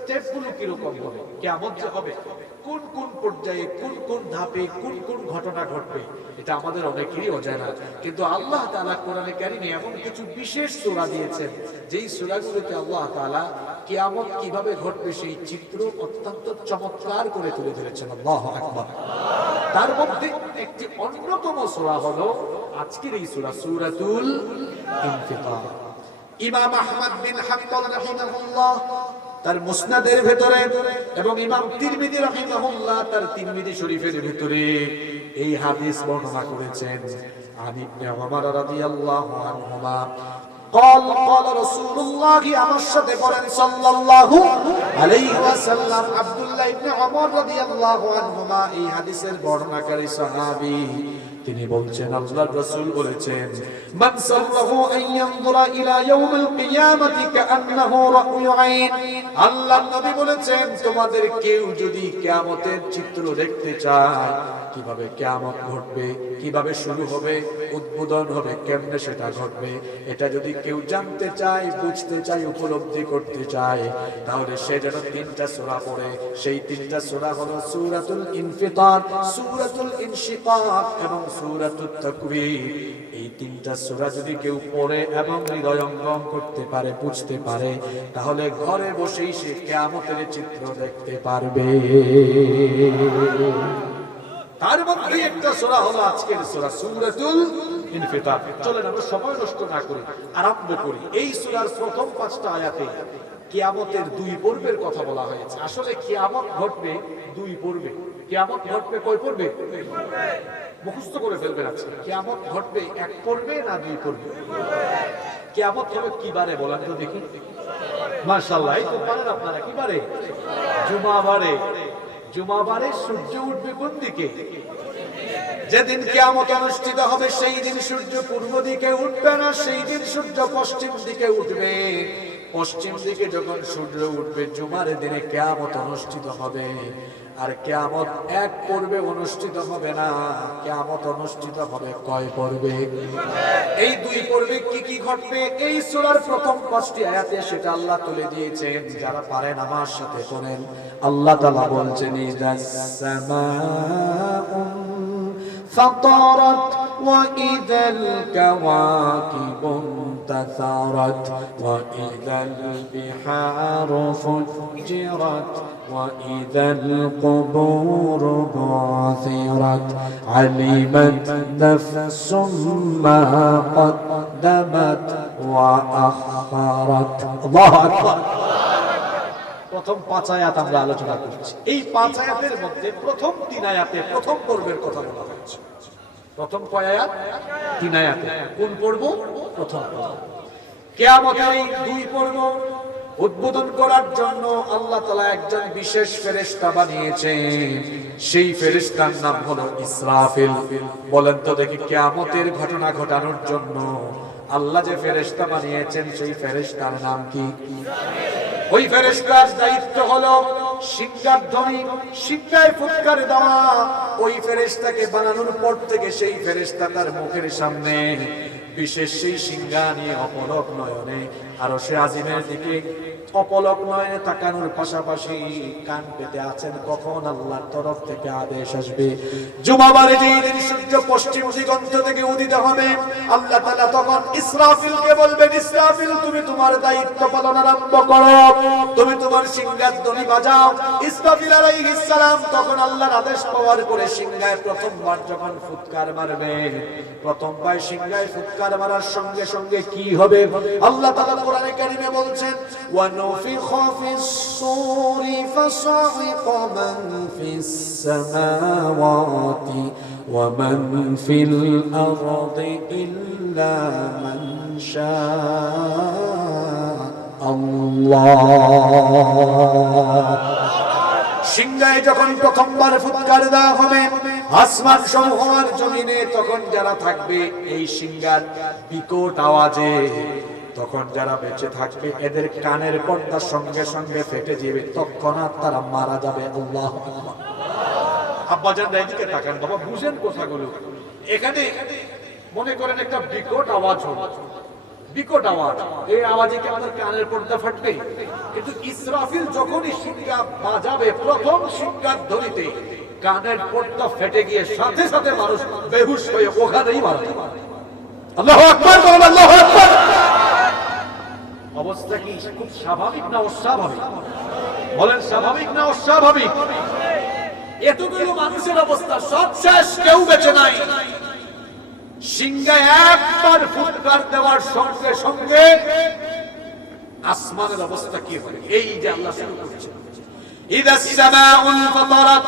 Step গুলো কিরকম হবে, কিয়ামত যে হবে কোন কোন পর্যায়ে, কোন কোন ধাপে, কোন কোন ঘটনা ঘটবে, এটা আমাদের অনেকেরই অজানা। কিন্তু আল্লাহ তাআলা কোরআনে কারিমে এমন কিছু বিশেষ সূরা দিয়েছেন, যেই সূরাগুলোতে আল্লাহ তাআলা কিয়ামত কিভাবে ঘটবে সেই চিত্র অত্যন্ত চমৎকার করে তুলে ধরেছেন। আল্লাহু আকবার। তার মধ্যে একটি অন্যতম সূরা হলো আজকের এই সূরা, সূরাতুল ইনফিতার। ইমাম আহমদ বিন হাম্বল রাহিমাহুল্লাহ তার মুসনাদের ভেতরে এবং ইমাম তিরমিজি রাহিমাহুল্লাহ তার তিরমিজি শরীফের ভেতরে এই হাদিস বর্ণনা করেছেন। আনী ইবনে ওমর রাদিয়াল্লাহু আনহুমা قال قال رسول الله আমার সাথে বলেন সাল্লাল্লাহু আলাইহি ওয়াসাল্লাম। আব্দুল্লাহ ইবনে ওমর রাদিয়াল্লাহু আনহুমা এই হাদিসের বর্ণনাকারী সাহাবী, তিনি বলছেন আল্লাহর রাসূল বলেছেন, মান সাল্লাহু আন ইয়ানজুরা ইলা ইয়াউমিল কিয়ামাতি কাআন্নাহু রা'য়ু আইন। আল্লাহর নবী বলেছেন, তোমাদের কেউ যদি কিয়ামতের চিত্র দেখতে চায়, কিভাবে কিয়ামত ঘটবে, কিভাবে শুরু হবে, উদ্বোধন হবে, কেমনে সেটা ঘটবে, এটা যদি কেউ জানতে চায়, বুঝতে চায়, উপলব্ধি করতে চায়, তাহলে সে যেন তিনটা সূরা পড়ে। সেই তিনটা সূরা হলো সূরাতুল ইনফিতার, সূরাতুল ইনশিকাক এবং সূরাতুত তাকবীর। এই তিনটা সূরা যদি কেউ পড়ে এবং হৃদয়ঙ্গম করতে পারে, বুঝতে পারে, তাহলে ঘরে বসেই সে কিয়ামতের চিত্র দেখতে পারবে। তার মধ্যে একটা সূরা হলো আজকের সূরা, সূরাতুল ইনফিতার। চলেন আমরা সময় নষ্ট না করে আরম্ভ করি। এই সূরার প্রথম 5টা আয়াতে কিয়ামতের 2 পর্বের কথা বলা হয়েছে। আসলে কিয়ামত ঘটবে 2 পর্বে। কিয়ামত ঘটবে কয় পর্বে? 2 পর্বে। মুখস্থ করে ফেলবেন আজকে। কিয়ামত ঘটবে 1 পর্বে না 2 পর্বে? কিয়ামত হবে কি বারে বলেন তো দেখি? মাশাআল্লাহ, এই তো পারেন আপনারা। কি বারে? জুমাবারে। জুমাবারে সূর্য উঠবে কোন দিকে? যেদিন কিয়ামত অনুষ্ঠিত হবে সেই দিন সূর্য পূর্ব দিকে উঠবে না, সেই দিন সূর্য পশ্চিম দিকে উঠবে। পশ্চিম দিকে যখন সূর্য উঠবে জুমার দিনে কিয়ামত অনুষ্ঠিত হবে। আর কিয়ামত 1 পর্বে অনুষ্ঠিত হবে না, কিয়ামত অনুষ্ঠিত হবে কয় পর্বে? এই 2 পর্বে কি কি ঘটবে এই সূরার প্রথম 5টি আয়াতে সেটা আল্লাহ তুলে দিয়েছেন। যারা পারেন আমার সাথে পড়েন। আল্লাহ তাআলা বলছেন, ইযাস সামাউ فطرت وإذا الكواكب انتثرت وإذا البحار فجرت وإذا القبور بعثرت علمت نفس ما قدمت وأخرت الله أكبر। প্রথম 5 আয়াত আমরা আলোচনা করছি। এই 5 আয়াতের মধ্যে প্রথম 3 আয়াতে প্রথম পর্বের কথা বলা হয়েছে। প্রথম কয় আয়াত? 3 আয়াতে। কোন পর্ব? প্রথম পর্ব। কিয়ামতের এই 2 পর্ব উদ্বোধন করার জন্য আল্লাহ তাআলা একজন বিশেষ ফেরেশতা বানিয়েছেন। সেই ফেরেশতার নাম হলো ইসরাফিল। বলেন তো দেখি, কিয়ামতের ঘটনা ঘটানোর জন্য আল্লাহ যে ফেরেশতা বানিয়েছেন সেই ফেরেশতার নাম কি? ওই ফেরেশতার দায়িত্ব হলো সিংহার ধ্বনি, সিংহায় ফুৎকার দেওয়া। ওই ফেরেশতাকে বানানোর পর থেকে সেই ফেরেশতা তার মুখের সামনে বিশেষ সেই সিংহা নিয়ে অপলক নয়নে আরশে আজিমের দিকে অপলক নয়নে তাকানোর পাশাপাশি কান পেতে আছেন কখন আল্লাহর তরফ থেকে আদেশ আসবে। জুমাবারে যেই দিন সূর্য পশ্চিম দিগন্ত থেকে উদিত হবে, আল্লাহ তাআলা তখন ইসরাফিলকে বলবেন, ইসরাফিল তুমি তোমার দায়িত্ব পালন আরম্ভ করো, তুমি তোমার সিংহার ধ্বনি বাজাও। ইসরাফিল আলাইহিস সালাম তখন আল্লাহর আদেশ পাওয়ার করে সিংহায় প্রথমবার যখন ফুৎকার মারবে, প্রথমবার সিংহায় ফুৎকার মারার সঙ্গে সঙ্গে কি হবে? আল্লাহ তাআলা কোরআনে কারিমে বলছেন, ونفخ في الصور فصعق من في السماوات ومن في الأرض إلا من شاء الله। সিংহায় যখন প্রথমবার ফুৎকার দেওয়া হবে, আসমান সমূহ আর জমিনে তখন যারা থাকবে এই সিংহার বিকট আওয়াজে, তখন যারা বেঁচে থাকবে এদের কানের পর্দা সঙ্গে সঙ্গে ফেটে যাবে, তৎক্ষণাৎ তারা মারা যাবে। আল্লাহু আকবার। আব্বাজান এদিকে তাকান বাবা, বুঝেন কথাগুলো। এখানে মনে করেন একটা বিকট আওয়াজ হলো, বিকট আওয়াজ। এই আওয়াজে কি আমাদের কানের পর্দা ফাটবে? কিন্তু ইসরাফিল যখনই সিংহা বাজাবে, প্রথম সিংহার ধ্বনিতে কানের পর্দা ফেটে গিয়ে সাথে সাথে মানুষ বেহুশ হয়ে ওখানেই মারা যাবে। আল্লাহু আকবার, আল্লাহু আকবার। অবস্থা কি খুব স্বাভাবিক না অস্বাভাবিক? বলেন স্বাভাবিক না অস্বাভাবিক? এতগুলো মানুষের অবস্থা সব শেষ, কেউ বেঁচে নাই। সিংহায় একবার ফুৎকার দেওয়ার সঙ্গে সঙ্গে আসমানের অবস্থা কি হবে? এই যে আল্লাহ শুরু করেছেন, ইদাস সামাউল ফাতারাত,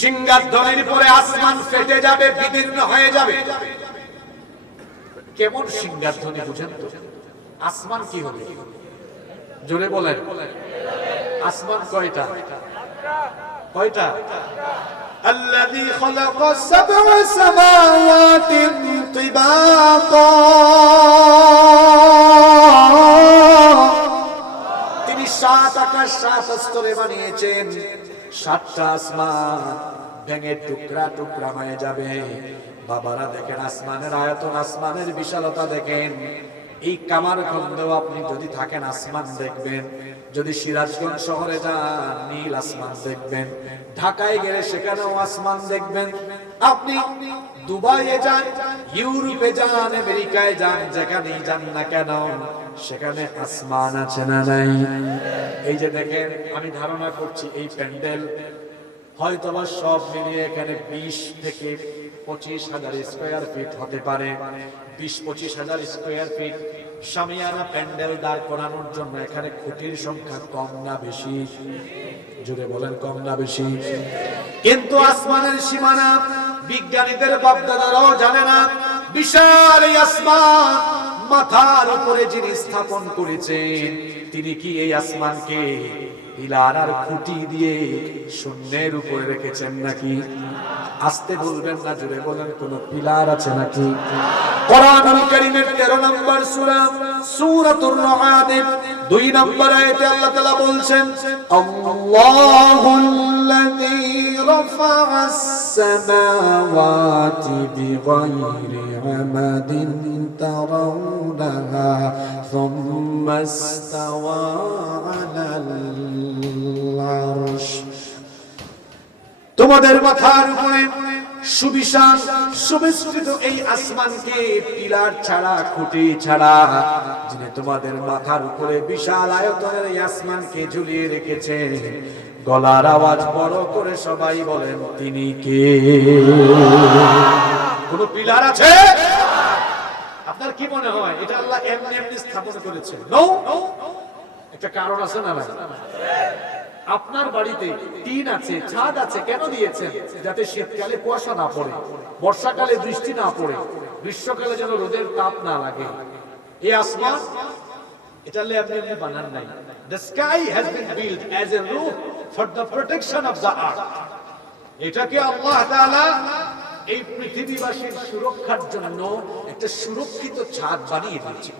সিংহার ধ্বনির পরে আসমান ফেটে যাবে, বিদীর্ণ হয়ে যাবে। কেমন সিংহার ধ্বনি বুঝেন তো? আসমান কি হবে? জোরে বলেন। আসমান কয়টা? কয়টা? الذي خلق سبع سماوات طباقا, তিনি 7 আকাশ 7 স্তরে বানিয়েছেন। 7টা আসমান ভেঙে টুকরা টুকরা হয়ে যাবে। বাবারা দেখেন আসমানের আয়তন, আসমানের বিশালতা দেখেন। এই কামারখন্দেও আপনি যদি থাকেন আসমান দেখবেন, যদি সিরাজগঞ্জ শহরে যান নীল আসমান দেখবেন, ঢাকায় গেলে সেখানেও আসমান দেখবেন। আপনি দুবাইয়ে যান, ইউরোপে যান, আমেরিকায় যান, যেখানেই যান না কেন সেখানে আসমান আছে না নাই? এই যে দেখেন, আমি ধারণা করছি এই প্যান্ডেল হয়তোবা সব মিলিয়ে এখানে 20 থেকে 25,000 স্কয়ার ফিট হতে পারে। 20-25,000 স্কয়ার ফিট শামিয়ানা প্যান্ডেল দাঁড় করানোর জন্য এখানে খুঁটির সংখ্যা কম না বেশি? জুড়ে বলেন, কম না বেশি? কিন্তু আসমানের সীমানা বিজ্ঞানীদের বাপদাদারাও জানে না। বিশাল এই আসমান, মাথার উপরে যিনি স্থাপন করেছেন তিনি কি এই আসমানকে পিলার আর খুঁটি দিয়ে শূন্যের উপরে রেখেছেন নাকি? আসতে বলবেন না, জুড়ে বলেন, কোন পিলার আছে নাকি? কোরআনুল কারীমের 13 নম্বর সূরা সূরাতুর রা'দ 2 নম্বর আয়াতে আল্লাহ তাআলা বলছেন, আল্লাহুল্লাযী রাফা'আস সামাওয়াতি বিগাইরি আমাদিন তারাউনাহা সুম্মা ইসতাওয়া আলাল আরশ। তোমাদের মাথার উপরে সুবিশাল সুবিস্তৃত এই আসমানকে পিলার ছাড়া, খুঁটি ছাড়া যিনি তোমাদের মাথার উপরে বিশাল আয়তনের এই আসমানকে ঝুলিয়ে রেখেছে, গলার আওয়াজ বড় করে সবাই বলেন, তিনি কে? কোন পিলার আছে? আপনার কি মনে হয় এটা আল্লাহ এমনি এমনি স্থাপন করেছে? নো, একটা কারণ আছে না ভাই? আপনার বাড়িতে টিন আছে, ছাদ আছে, কেন দিয়েছেন? যাতে শীতকালে কুয়াশা না পড়ে, বর্ষাকালে বৃষ্টি না পড়ে, গ্রীষ্মকালে যেন রোদের তাপ না লাগে। এই আসমান এটা আপনি এমনি বানান নাই। The sky has been built as a roof for the protection of the earth. এটাকে আল্লাহ তাআলা এই পৃথিবীবাসীর সুরক্ষার জন্য একটা সুরক্ষিত ছাদ বানিয়ে দিয়েছেন।